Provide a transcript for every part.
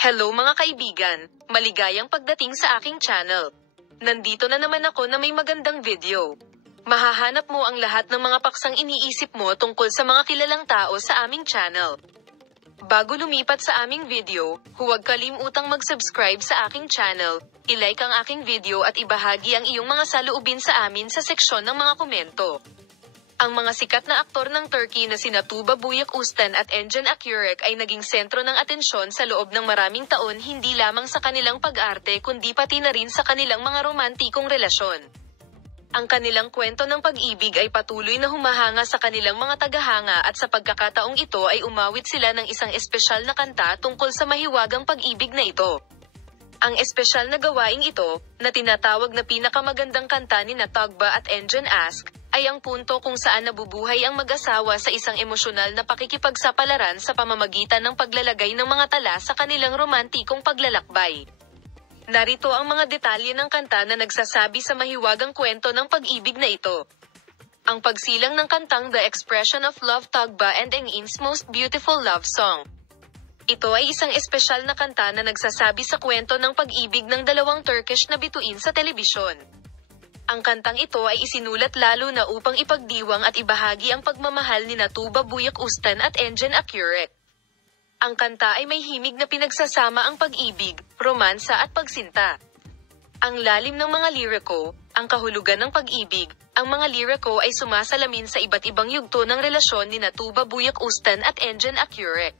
Hello mga kaibigan, maligayang pagdating sa aking channel. Nandito na naman ako na may magandang video. Mahahanap mo ang lahat ng mga paksang iniisip mo tungkol sa mga kilalang tao sa aming channel. Bago lumipat sa aming video, huwag kalimutang mag-subscribe sa aking channel, i-like ang aking video at ibahagi ang iyong mga saloobin sa amin sa seksyon ng mga komento. Ang mga sikat na aktor ng Turkey na sina Tuba Büyüküstün at Engin Akyürek ay naging sentro ng atensyon sa loob ng maraming taon hindi lamang sa kanilang pag-arte kundi pati na rin sa kanilang mga romantikong relasyon. Ang kanilang kwento ng pag-ibig ay patuloy na humahanga sa kanilang mga tagahanga at sa pagkakataong ito ay umawit sila ng isang espesyal na kanta tungkol sa mahiwagang pag-ibig na ito. Ang espesyal na gawaing ito, na tinatawag na pinakamagandang kanta ni Tuba at Engin Aşk, ay ang punto kung saan nabubuhay ang mag-asawa sa isang emosyonal na pakikipagsapalaran sa pamamagitan ng paglalagay ng mga tala sa kanilang romantikong paglalakbay. Narito ang mga detalye ng kanta na nagsasabi sa mahiwagang kwento ng pag-ibig na ito. Ang pagsilang ng kantang The Expression of Love Tuba and Engin's Most Beautiful Love Song. Ito ay isang espesyal na kanta na nagsasabi sa kwento ng pag-ibig ng dalawang Turkish na bituin sa telebisyon. Ang kantang ito ay isinulat lalo na upang ipagdiwang at ibahagi ang pagmamahal ni Tuba Büyüküstün at Engin Akyürek. Ang kanta ay may himig na pinagsasama ang pag-ibig, romansa at pagsinta. Ang lalim ng mga liriko, ang kahulugan ng pag-ibig, ang mga liriko ay sumasalamin sa iba't ibang yugto ng relasyon ni Tuba Büyüküstün at Engin Akyürek.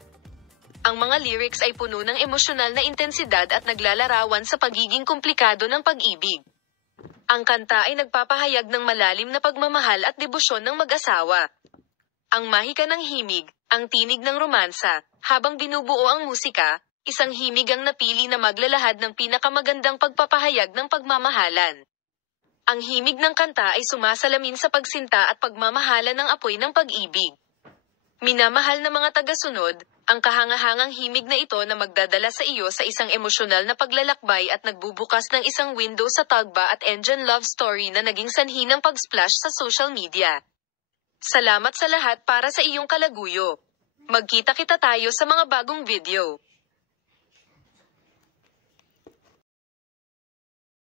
Ang mga lyrics ay puno ng emosyonal na intensidad at naglalarawan sa pagiging komplikado ng pag-ibig. Ang kanta ay nagpapahayag ng malalim na pagmamahal at debosyon ng mag-asawa. Ang mahika ng himig, ang tinig ng romansa, habang binubuo ang musika, isang himig ang napili na maglalahad ng pinakamagandang pagpapahayag ng pagmamahalan. Ang himig ng kanta ay sumasalamin sa pagsinta at pagmamahalan ng apoy ng pag-ibig. Minamahal na mga tagasunod, ang kahangahangang himig na ito na magdadala sa iyo sa isang emosyonal na paglalakbay at nagbubukas ng isang window sa Tuba at Engin love story na naging sanhi ng pag-splash sa social media. Salamat sa lahat para sa iyong kalaguyo. Magkita-kita tayo sa mga bagong video.